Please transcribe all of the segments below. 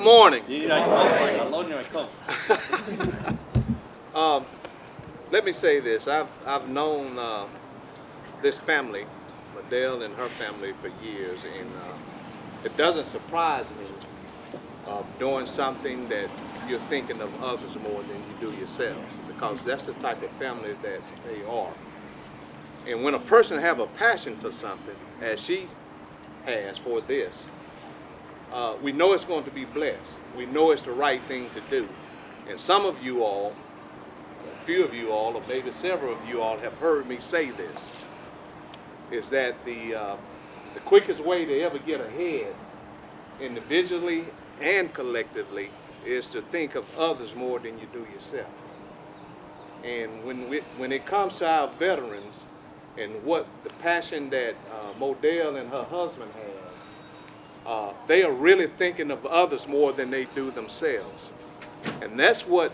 Good morning. Let me say this. I've known this family, Adele and her family, for years, and it doesn't surprise me doing something that you're thinking of others more than you do yourselves, because that's the type of family that they are. And when a person have a passion for something, as she has for this, we know it's going to be blessed. We know it's the right thing to do. And some of you all, a few of you all, or maybe several of you all have heard me say this, is that the quickest way to ever get ahead individually and collectively is to think of others more than you do yourself. And when it comes to our veterans and what the passion that Modell and her husband has, they are really thinking of others more than they do themselves. And that's what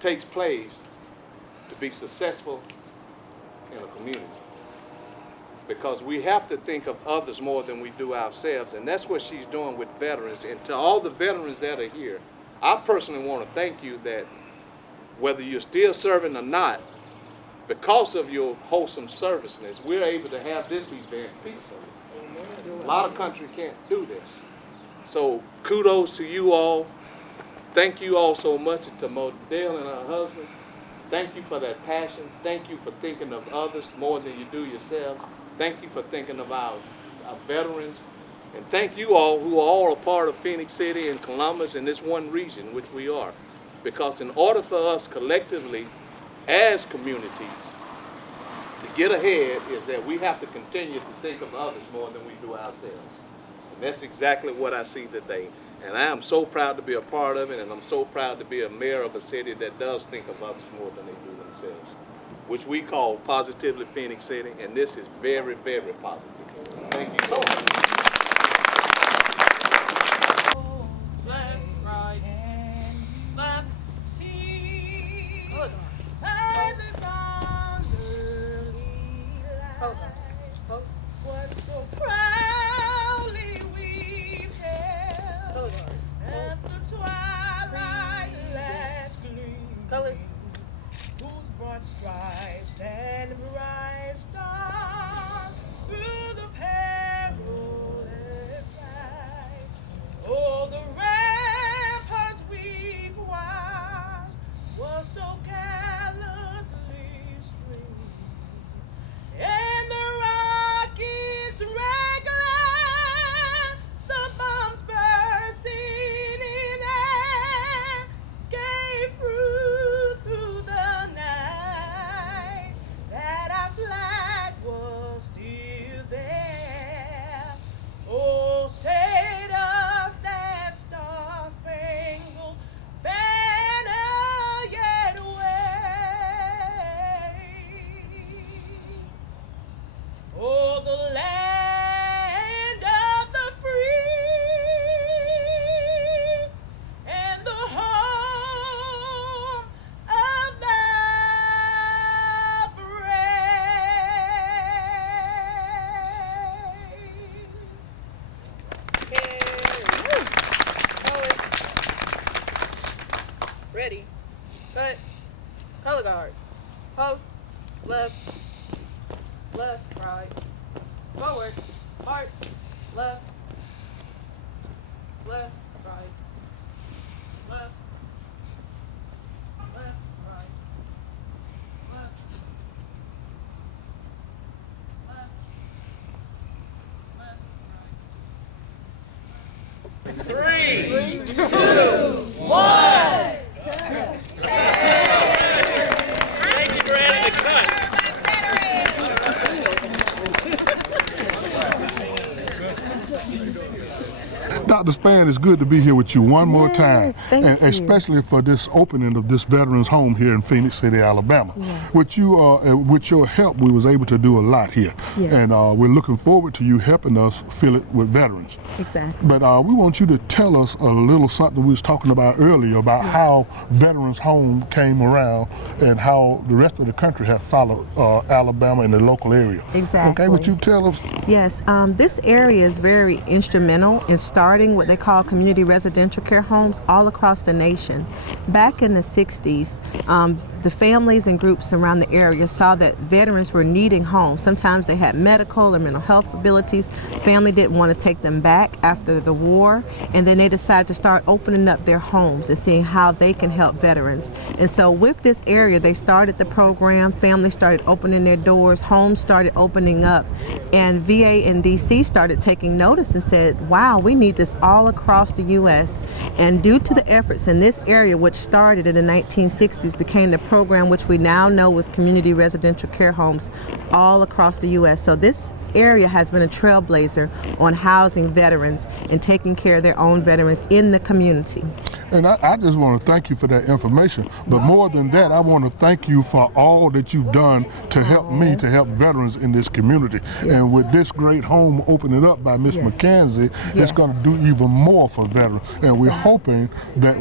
takes place to be successful in a community. Because we have to think of others more than we do ourselves, and that's what she's doing with veterans. And to all the veterans that are here, I personally want to thank you that whether you're still serving or not, because of your wholesome serviceness, we're able to have this event peacefully. A lot of countries can't do this. So kudos to you all. Thank you all so much. To Modell and her husband, thank you for that passion. Thank you for thinking of others more than you do yourselves. Thank you for thinking of our veterans. And thank you all who are all a part of Phoenix City and Columbus and this one region, which we are. Because in order for us collectively as communities to get ahead is that we have to continue to think of others more than we do ourselves. And that's exactly what I see today. And I am so proud to be a part of it, and I'm so proud to be a mayor of a city that does think of others more than they do themselves, which we call Positively Phoenix City, and this is very, very positive. Thank you so much. Left, right, left, see, what so proudly we've held after twilight last gleam, whose broad stripes and bright stars through the perilous fight. Oh, the ramparts we've watched were so gallantly streamed, and the rockets regular, the bombs bursting in air, gave proof through the night that our flag was still there. Oh, say does that star-spangled banner yet wave? Oh, the land of the free and the home of the brave. Ready, cut, color guard, post, left, right, forward, march, left, right, left, right, left, right. 3, 2, 1. Thank you for adding the cut. Dr. Spann, it's good to be here with you one more time, thank and you. especially for this opening of this Veterans Home here in Phoenix City, Alabama. Yes. With your help, we was able to do a lot here, Yes. and we're looking forward to you helping us fill it with veterans. Exactly. But we want you to tell us a little something we was talking about earlier about how Veterans Home came around and how the rest of the country have followed Alabama in the local area. Exactly. Okay, would you tell us? Yes, this area is very instrumental in starting building what they call community residential care homes all across the nation. Back in the 60s, the families and groups around the area saw that veterans were needing homes. Sometimes they had medical or mental health abilities. Family didn't want to take them back after the war, and then they decided to start opening up their homes and seeing how they can help veterans. And so with this area, they started the program, families started opening their doors, homes started opening up, and VA and DC started taking notice and said, wow, we need this all across the U.S. And due to the efforts in this area, which started in the 1960s, became the program which we now know as community residential care homes all across the U.S. So this area has been a trailblazer on housing veterans and taking care of their own veterans in the community. And I just want to thank you for that information. But more than that, I want to thank you for all that you've done to help me, to help veterans in this community. Yes. And with this great home opening up by Ms. McKenzie, it's going to do even more for veterans. And we're hoping that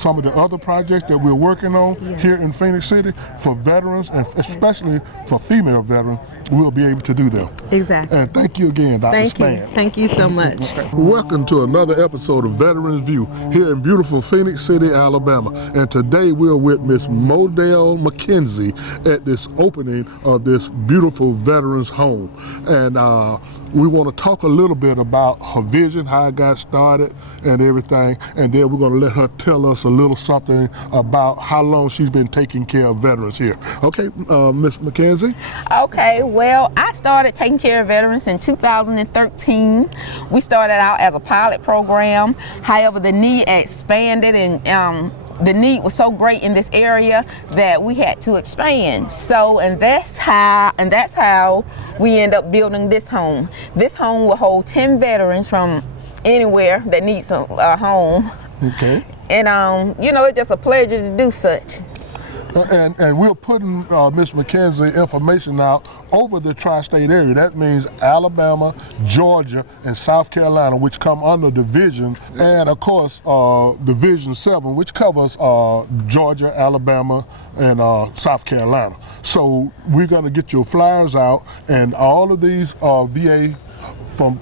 some of the other projects that we're working on here in Phoenix City for veterans, and especially for female veterans, we'll be able to do them. Exactly. And thank you again, Dr. Thank Span. you. Thank you so much. Welcome to another episode of Veterans View here in beautiful Phoenix City, Alabama. And today we're with Miss Modell McKenzie at this opening of this beautiful veterans home. And we want to talk a little bit about her vision, how it got started and everything. And then we're going to let her tell us a little something about how long she's been taking care of veterans here. Okay, Miss McKenzie? Okay, well, I started taking care of veterans in 2013. We started out as a pilot program. However, the need expanded, and the need was so great in this area that we had to expand. So, and that's how we end up building this home. This home will hold 10 veterans from anywhere that needs a home. Okay. And you know, it's just a pleasure to do such. And we're putting Ms. McKenzie information out over the tri-state area. That means Alabama, Georgia, and South Carolina, which come under Division, and of course Division 7, which covers Georgia, Alabama, and South Carolina. So we're going to get your flyers out, and all of these VA from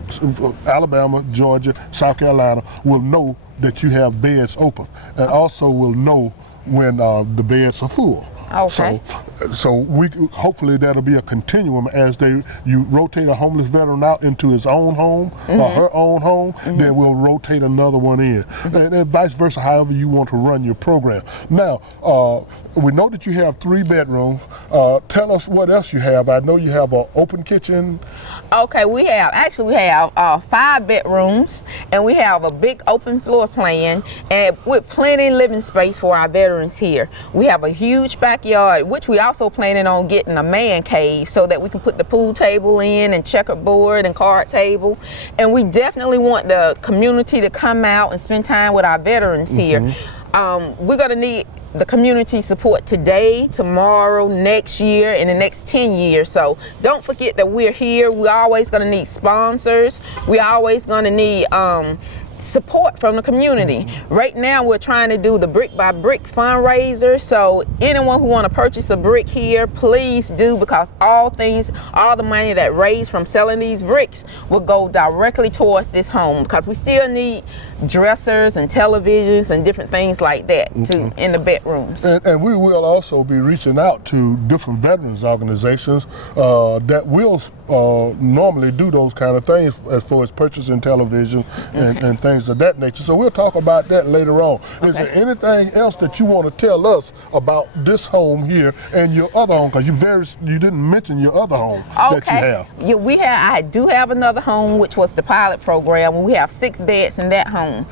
Alabama, Georgia, South Carolina will know that you have beds open, and also will know when the beds are full. Okay. So we hopefully that'll be a continuum as you rotate a homeless veteran out into his own home or her own home, then we'll rotate another one in, and vice versa, however you want to run your program. Now, we know that you have 3 bedrooms. Tell us what else you have. I know you have an open kitchen. Okay, we have 5 bedrooms, and we have a big open floor plan, and with plenty of living space for our veterans here. We have a huge backyard, which we also planning on getting a man cave so that we can put the pool table in and checkerboard and card table. And we definitely want the community to come out and spend time with our veterans here. We're gonna need the community support today, tomorrow, next year, and the next 10 years. So don't forget that we're here. We're always gonna need sponsors. We're always gonna need support from the community. Right now we're trying to do the brick by brick fundraiser, so anyone who want to purchase a brick here, please do, because all the money that raised from selling these bricks will go directly towards this home, because we still need dressers and televisions and different things like that too in the bedrooms. And we will also be reaching out to different veterans organizations that will normally do those kind of things as far as purchasing television and things of that nature. So we'll talk about that later on. Is there anything else that you want to tell us about this home here and your other home? Because you didn't mention your other home that you have. Yeah, I do have another home, which was the pilot program. We have 6 beds in that home,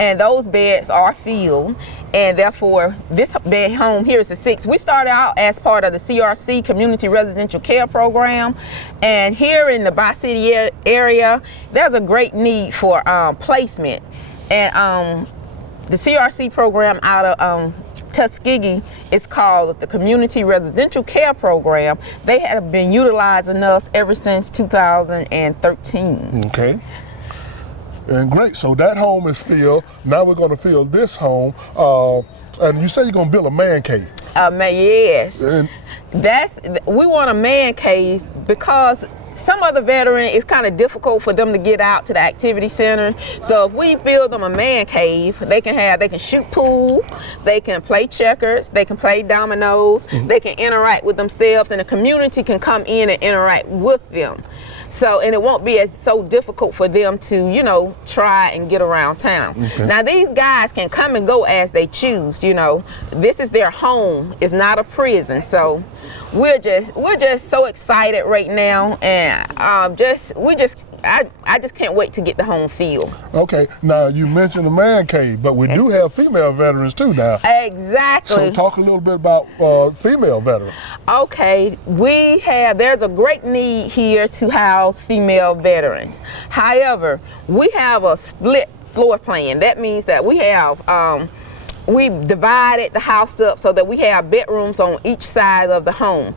and those beds are filled, and therefore this bed home here is the 6th. We started out as part of the CRC Community Residential Care Program, and here in the Bi-City area, there's a great need for placement. And the CRC program out of Tuskegee is called the Community Residential Care Program. They have been utilizing us ever since 2013. Okay. And great, so that home is filled. Now we're going to fill this home. And you say you're going to build a man cave. Yes. And We want a man cave because some other veteran, it's kind of difficult for them to get out to the activity center. So if we build them a man cave, they can shoot pool, they can play checkers, they can play dominoes, they can interact with themselves, and the community can come in and interact with them. So, and it won't be so difficult for them to, you know, try and get around town. Okay. Now, these guys can come and go as they choose, you know. This is their home. It's not a prison. So we're just so excited right now, and I just can't wait to get the home field. Okay, now you mentioned the man cave, but we do have female veterans too now. Exactly. So talk a little bit about female veterans. Okay, there's a great need here to house female veterans. However, we have a split floor plan. That means that we have we've divided the house up so that we have bedrooms on each side of the home.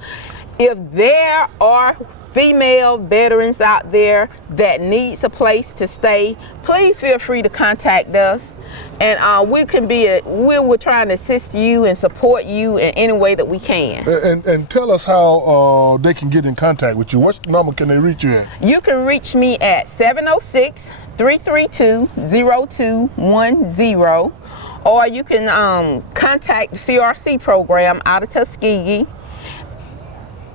If there are female veterans out there that needs a place to stay, please feel free to contact us, and we're trying to assist you and support you in any way that we can. And tell us how they can get in contact with you. What number can they reach you at? You can reach me at 706-332-0210, or you can contact the CRC program out of Tuskegee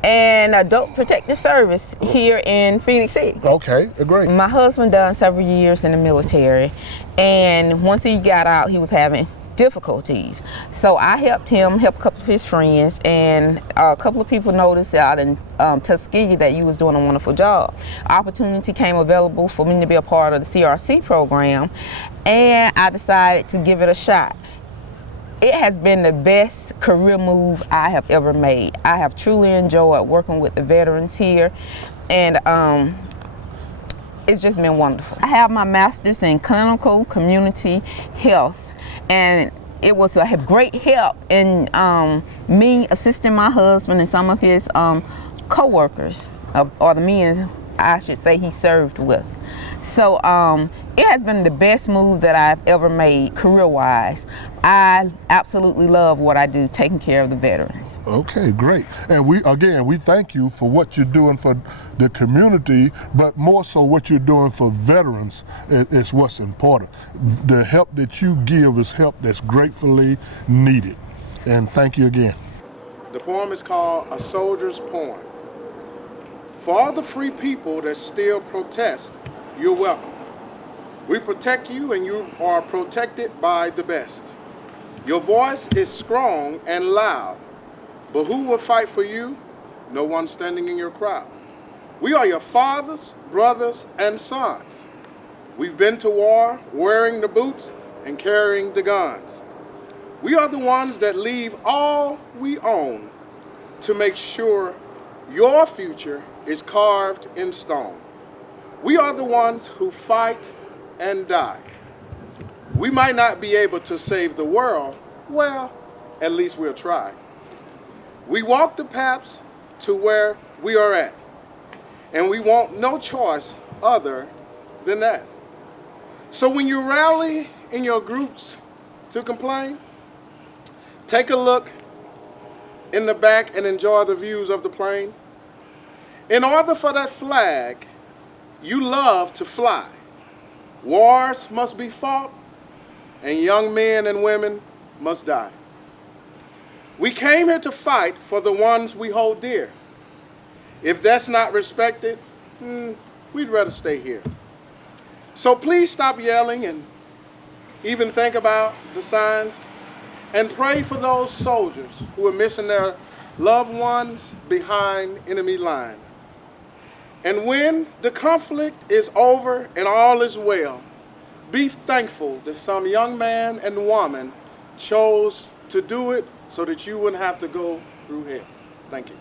and Adult Protective Service here in Phoenix City. Okay, great. My husband done several years in the military, and once he got out, he was having difficulties. So I helped him, help a couple of his friends, and a couple of people noticed out in Tuskegee that you was doing a wonderful job. Opportunity came available for me to be a part of the CRC program, and I decided to give it a shot. It has been the best career move I have ever made. I have truly enjoyed working with the veterans here, and it's just been wonderful. I have my master's in clinical community health, and it was a great help in me assisting my husband and some of his co-workers, or the men, I should say, he served with. So it has been the best move that I've ever made career-wise. I absolutely love what I do, taking care of the veterans. Okay, great. And we thank you for what you're doing for the community, but more so what you're doing for veterans is what's important. The help that you give is help that's gratefully needed. And thank you again. The poem is called A Soldier's Poem. For all the free people that still protest, you're welcome. We protect you, and you are protected by the best. Your voice is strong and loud, but who will fight for you? No one standing in your crowd. We are your fathers, brothers, and sons. We've been to war, wearing the boots and carrying the guns. We are the ones that leave all we own to make sure your future is carved in stone. We are the ones who fight and die. We might not be able to save the world. Well, at least we'll try. We walk the paths to where we are at, and we want no choice other than that. So when you rally in your groups to complain, take a look in the back and enjoy the views of the plane. In order for that flag you love to fly, wars must be fought, and young men and women must die. We came here to fight for the ones we hold dear. If that's not respected, we'd rather stay here. So please stop yelling and even think about the signs, and pray for those soldiers who are missing their loved ones behind enemy lines. And when the conflict is over and all is well, be thankful that some young man and woman chose to do it so that you wouldn't have to go through hell. Thank you.